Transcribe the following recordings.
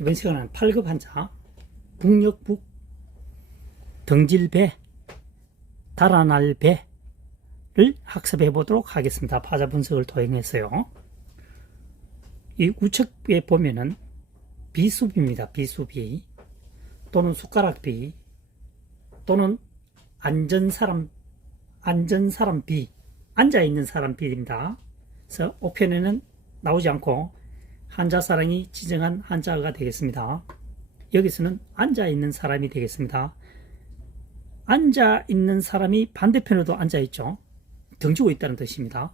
이번 시간은 8급 한자 북녘북 등질배 달아날 배를 학습해 보도록 하겠습니다. 파자 분석을 통해서요. 이 우측에 보면은 비수비입니다. 비수비 또는 숟가락비 또는 앉은사람 비 앉아있는 사람 비입니다. 그래서 옥편에는 나오지 않고 한자사랑이 지정한 한자가 되겠습니다. 여기서는 앉아있는 사람이 되겠습니다. 앉아있는 사람이 반대편에도 앉아있죠. 등지고 있다는 뜻입니다.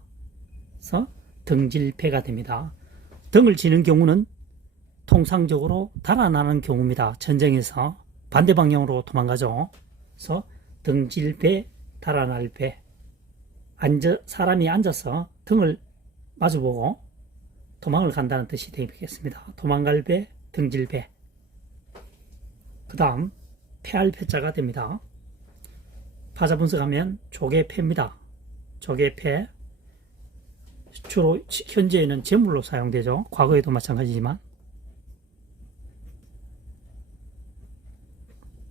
그래서 등질패가 됩니다. 등을 지는 경우는 통상적으로 달아나는 경우입니다. 전쟁에서 반대 방향으로 도망가죠. 그래서 등질배, 달아날 배. 사람이 앉아서 등을 마주보고 도망을 간다는 뜻이 되겠습니다. 도망갈 배, 등질배. 그 다음 패할 패자가 됩니다. 파자 분석하면 조개패입니다. 조개패 주로 현재에는 제물로 사용되죠. 과거에도 마찬가지지만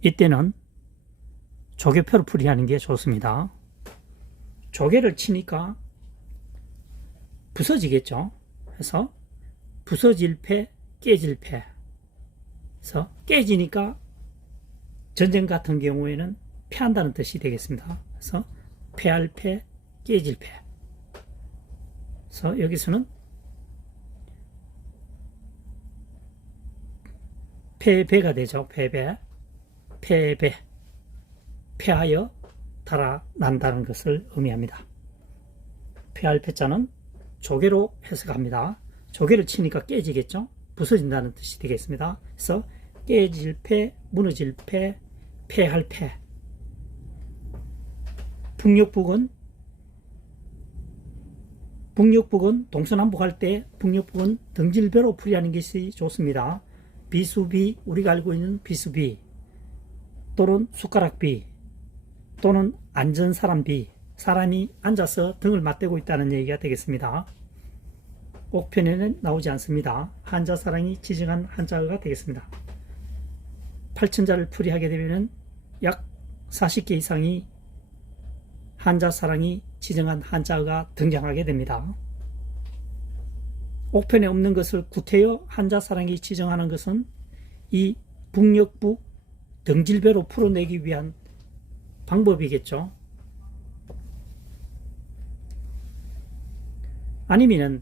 이때는 조개표로 풀이하는 게 좋습니다. 조개를 치니까 부서지겠죠. 그래서 부서질 패, 깨질 패. 그래서 깨지니까 전쟁 같은 경우에는 패한다는 뜻이 되겠습니다. 그래서 패할 패, 깨질 패. 그래서 여기서는 패배가 되죠. 패배. 패하여 달아난다는 것을 의미합니다. 패할 패자는 조개로 해석합니다. 조개를 치니까 깨지겠죠. 부서진다는 뜻이 되겠습니다. 그래서 깨질 패, 무너질 패, 패할 패. 북녘북은 동서남북 때 북녘북은 등질배로 풀이하는 것이 좋습니다. 비수비, 우리가 알고 있는 비수비 또는 숟가락비 또는 앉은 사람비, 사람이 앉아서 등을 맞대고 있다는 얘기가 되겠습니다. 옥편에는 나오지 않습니다. 한자사랑이 지정한 한자가 되겠습니다. 8천자를 풀이하게 되면 약 40개 이상이 한자사랑이 지정한 한자가 등장하게 됩니다. 옥편에 없는 것을 구태여 한자사랑이 지정하는 것은 이 북녘북 등질배로 풀어내기 위한 방법이겠죠. 아니면은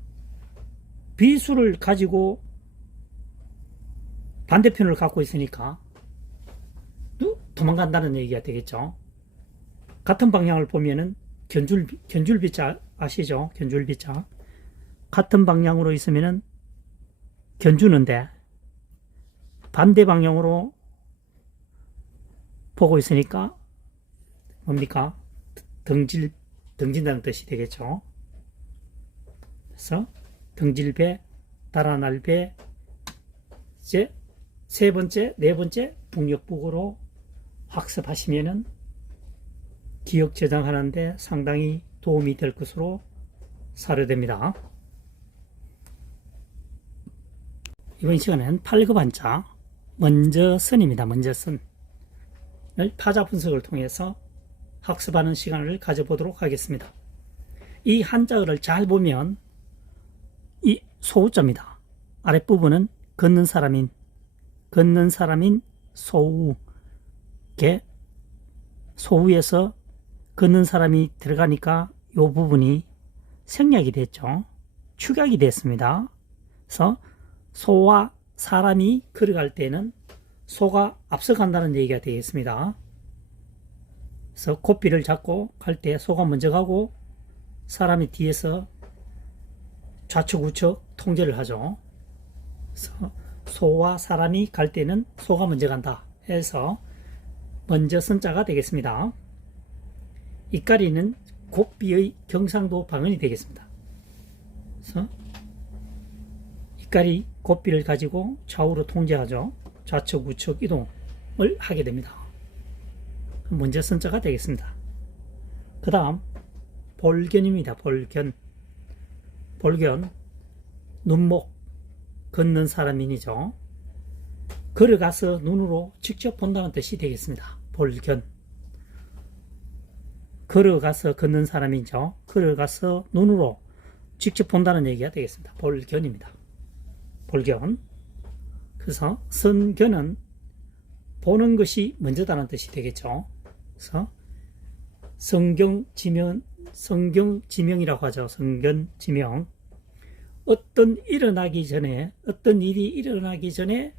비수를 가지고 반대편을 갖고 있으니까 도망간다는 얘기가 되겠죠. 같은 방향을 보면은 견줄비자 아시죠? 견줄비자. 같은 방향으로 있으면은 견주는데 반대 방향으로 보고 있으니까 뭡니까? 등진다는 뜻이 되겠죠. 그래서 등질배, 달아날 배, 이제 세 번째, 네 번째 북녘북으로 학습하시면은 기억 저장하는데 상당히 도움이 될 것으로 사료됩니다. 이번 시간에는 8급 한자 먼저선입니다. 먼저선 파자 분석을 통해서 학습하는 시간을 가져보도록 하겠습니다. 이 한자어를 잘 보면 이 소우자입니다. 아랫부분은 걷는 사람인 소우, 소우에서 걷는 사람이 들어가니까 이 부분이 생략이 됐죠. 축약이 됐습니다. 그래서 소와 사람이 걸어갈 때는 소가 앞서간다는 얘기가 되겠습니다. 그래서 고삐를 잡고 갈 때 소가 먼저 가고 사람이 뒤에서 좌측 우측 통제를 하죠. 그래서 소와 사람이 갈 때는 소가 먼저 간다 해서 먼저 선자가 되겠습니다. 이까리는 고삐의 경상도 방언이 되겠습니다. 그래서 이까리 고삐를 가지고 좌우로 통제하죠. 좌측 우측 이동을 하게 됩니다. 먼저 선자가 되겠습니다. 그 다음 볼견입니다. 볼견 눈목 걷는 사람인이죠. 걸어가서 눈으로 직접 본다는 뜻이 되겠습니다. 볼견. 걸어가서 걷는 사람이죠. 걸어가서 눈으로 직접 본다는 얘기가 되겠습니다. 볼견입니다. 볼견. 그래서 선견은 보는 것이 먼저다는 뜻이 되겠죠. 그래서 성경지명이라고 하죠. 성견지명. 어떤 일이 일어나기 전에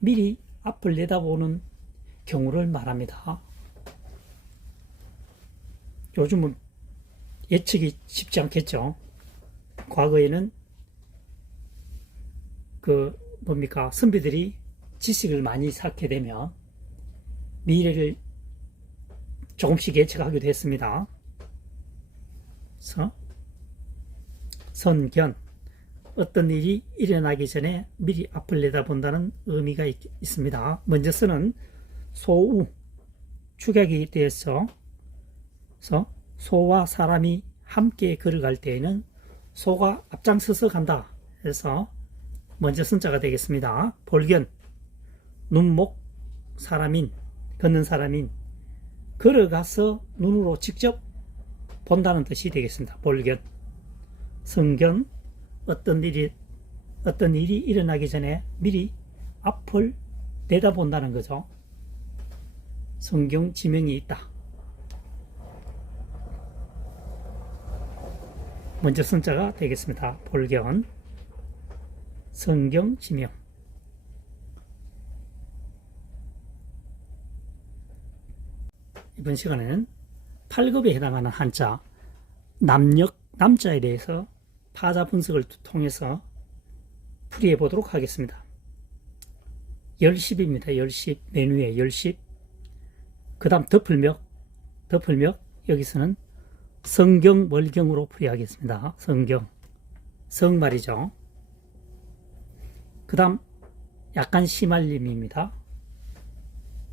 미리 앞을 내다보는 경우를 말합니다. 요즘은 예측이 쉽지 않겠죠. 과거에는 선비들이 지식을 많이 쌓게 되면 미래를 조금씩 예측하기도 했습니다. 그래서 선견, 어떤 일이 일어나기 전에 미리 앞을 내다본다는 의미가 있습니다. 먼저 쓰는 소우, 축약이 되어서 소와 사람이 함께 걸어갈 때에는 소가 앞장서서 간다 해서 먼저 선자가 되겠습니다. 볼견, 눈목, 사람인, 걷는 사람인, 걸어가서 눈으로 직접 본다는 뜻이 되겠습니다. 볼견. 성견, 어떤 일이 일어나기 전에 미리 앞을 내다본다는 거죠. 성경 지명이 있다. 먼저 선자가 되겠습니다. 볼견, 성경 지명. 이번 시간에는 8급에 해당하는 한자 남자에 대해서 파자 분석을 통해서 풀이해 보도록 하겠습니다. 열십입니다. 열십, 맨 위에 열십. 그 다음 덮을역, 여기서는 성경, 월경으로 풀이하겠습니다. 성경, 성 말이죠. 그 다음 약간 시말림입니다.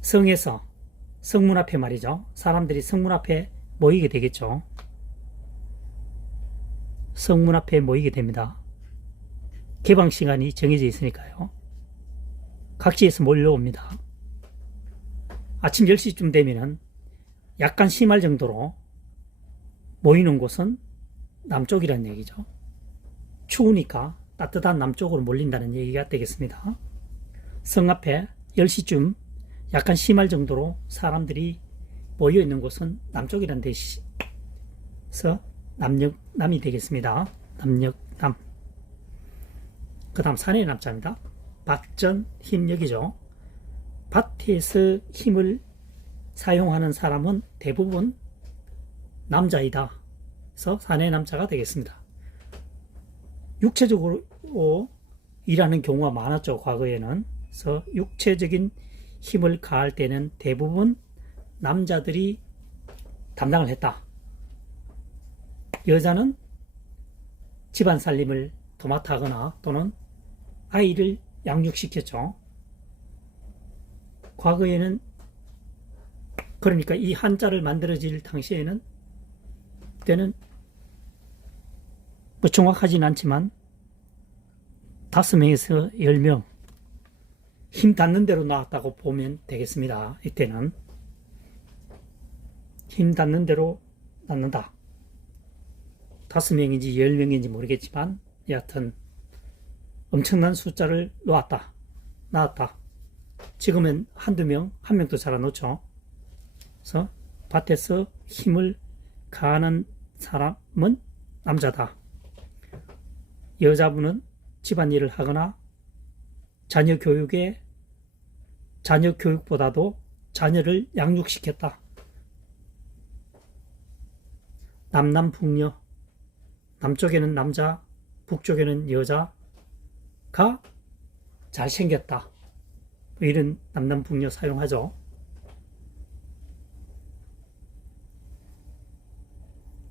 성에서 성문 앞에 말이죠. 사람들이 성문 앞에 모이게 되겠죠. 성문 앞에 모이게 됩니다. 개방 시간이 정해져 있으니까요. 각지에서 몰려옵니다. 아침 10시쯤 되면은 약간 심할 정도로 모이는 곳은 남쪽이라는 얘기죠. 추우니까 따뜻한 남쪽으로 몰린다는 얘기가 되겠습니다. 성 앞에 10시쯤 약간 심할 정도로 사람들이 모여 있는 곳은 남쪽이라는 뜻이 있어 남이 되겠습니다. 남역남. 그 다음 산의 남자입니다. 밭전, 힘력이죠. 밭에서 힘을 사용하는 사람은 대부분 남자이다. 그래서 산의 남자가 되겠습니다. 육체적으로 일하는 경우가 많았죠. 과거에는. 그래서 육체적인 힘을 가할 때는 대부분 남자들이 담당을 했다. 여자는 집안 살림을 도맡아 하거나 또는 아이를 양육시켰죠. 과거에는 그러니까 이 한자를 만들어질 당시에는 그때는 뭐 정확하진 않지만 5명에서 10명 힘 닿는 대로 나왔다고 보면 되겠습니다. 이때는 힘 닿는 대로 낳는다. 5명인지 10명인지 모르겠지만 여하튼 엄청난 숫자를 낳았다. 지금은 한두 명, 한 명도 잘 안 놓죠. 그래서 밭에서 힘을 가하는 사람은 남자다. 여자분은 집안일을 하거나 자녀 교육보다도 자녀를 양육시켰다. 남남북녀, 남쪽에는 남자, 북쪽에는 여자가 잘생겼다. 이런 남남북녀 사용하죠.